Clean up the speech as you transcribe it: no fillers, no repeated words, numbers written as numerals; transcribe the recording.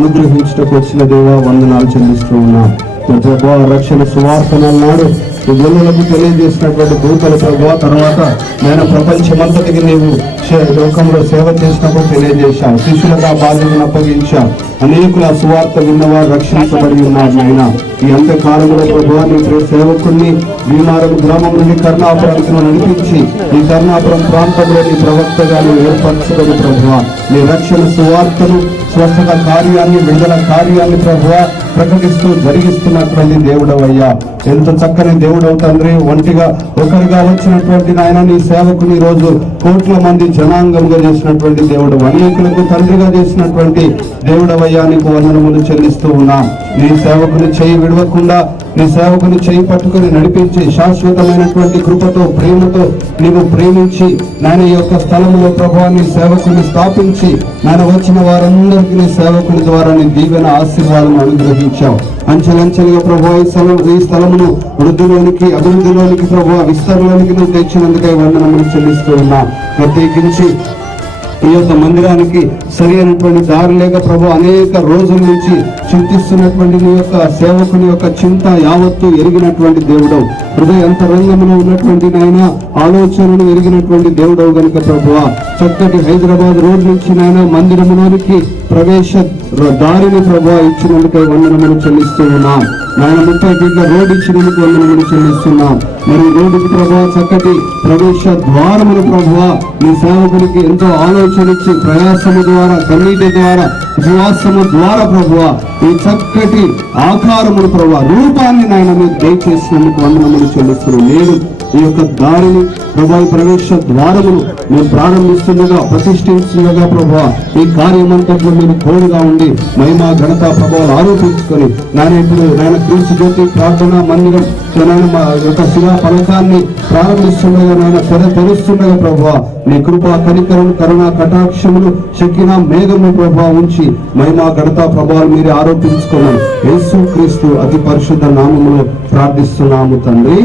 అనుగ్రహించటకు వచ్చిన దేవా వందనాలు చెల్లిస్తూ ఉన్నాం. ప్రభా రక్షణ సువార్తను నాడు ఈ గొల్లలకు తెలియజేసినటువంటి దూతలు ప్రభా తర్వాత నేను ప్రపంచమంతటికి నీవు లోకంలో సేవ చేసినప్పుడు తెలియజేశావు. శిష్యులుగా బాధ్యతను అప్పగించావు. అనేకుల సువార్త విన్నవారు రక్షించబడి ఉన్నారు. నాయన ఈ అంత్యకాలంలో ప్రభా నీ సేవకుని భీమారం గ్రామం నుండి కర్ణాపురానికి నడిపించి ఈ కర్ణాపురం ప్రాంతంలో నీ ప్రవక్తగా నువ్వు ఏర్పరచుకొని ప్రభా నీ రక్షణ సువార్తను స్వస్థత కార్యాన్ని విడుదల కార్యాన్ని ప్రభువా ప్రకటిస్తూ జరిగిస్తున్నటువంటి దేవుడవయ్యా. ఎంత చక్కని దేవుడవు తండ్రి. ఒంటిగా ఒకరిగా వచ్చినటువంటి నాయన నీ సేవకుని రోజు కోట్ల మంది జనాంగంగా చేసినటువంటి దేవుడు, అనేకులకు తండ్రిగా చేసినటువంటి దేవుడవయ్యా. నీకు వందనములు చెల్లిస్తూ ఉన్నాం. నీ సేవకుని చేయి విడవకుండా నీ సేవకుని చేయి పట్టుకుని నడిపించి శాశ్వతమైనటువంటి కృపతో ప్రేమతో నీవు ప్రేమించి నాయన ఈ యొక్క స్థలంలో ప్రభువా నీ సేవకుని స్థాపించి నాయన వచ్చిన వారందరికీ నీ సేవకుని ద్వారా నీ దీవెన ఆశీర్వాదం అనుగ్రహించావు. అంచెలంచెలుగా ప్రభువా ఈ స్థలమును వృద్ధిలోనికి అభివృద్ధిలోనికి ప్రభువా విస్తరణలోనికి నువ్వు తెచ్చినందుకై వందనములు చెల్లిస్తూ ఉన్నా. ప్రత్యేకించి ఈ యొక్క మందిరానికి సరి అయినటువంటి దారి లేక ప్రభు అనేక రోజుల నుంచి చింతిస్తున్నటువంటి నీ యొక్క సేవకుని యొక్క చింత యావత్తు ఎరిగినటువంటి దేవుడవు. హృదయ అంతరంగంలో ఉన్నటువంటి నాయన ఆలోచనను ఎరిగినటువంటి దేవుడవు గనుక ప్రభువా చక్కటి హైదరాబాద్ రోడ్ నుంచి నాయన మందిరములోనికి ప్రవేశ దారిని ప్రభువా ఇచ్చినందుకై వందనములు చెల్లిస్తూ ఉన్నాం. నాయన 30 ఫీట్ల రోడ్ ఇచ్చినందుకు వందనములు చెల్లిస్తున్నాం. మరి రోడ్డుకి ప్రభువా చక్కటి ప్రవేశ ద్వారములు ప్రభువా నీ సేవకునికి ఎంతో ఆలోచన ఇచ్చి ప్రయాసము ద్వారా కన్నీటి ద్వారా ఉపవాసము ద్వారా ప్రభువా ఈ చక్కటి ఆకారములు ప్రభువా రూపాన్ని నాయన మీరు దయచేసినందుకు వందనములు చెల్లిస్తున్నాం. నేను ఈ యొక్క దారిని ప్రభా ప్రవేశ ద్వారములు మేము ప్రారంభిస్తుండగా ప్రతిష్ఠిస్తుండగా ప్రభా ఈ కార్యమంతట్లో మీరు తోడుగా ఉండి మహిమ ఘనత ప్రభావాలు ఆరోపించుకొని నాయన ఇప్పుడు నాయన క్రీస్తు జ్యోతి ప్రార్థన మందిరం యొక్క శిలా ఫలకాన్ని ప్రారంభిస్తుండగా నాయన తెరుస్తుండగా ప్రభా నీ కృపా కనికరము కరుణ కటాక్షములు శకిన మేఘము ప్రభా ఉంచి మహిమ ఘనత ప్రభావాలు మీరే ఆరోపించుకోవాలి. యేసు క్రీస్తు అతి పరిశుద్ధ నామములో ప్రార్థిస్తున్నాము తండ్రి.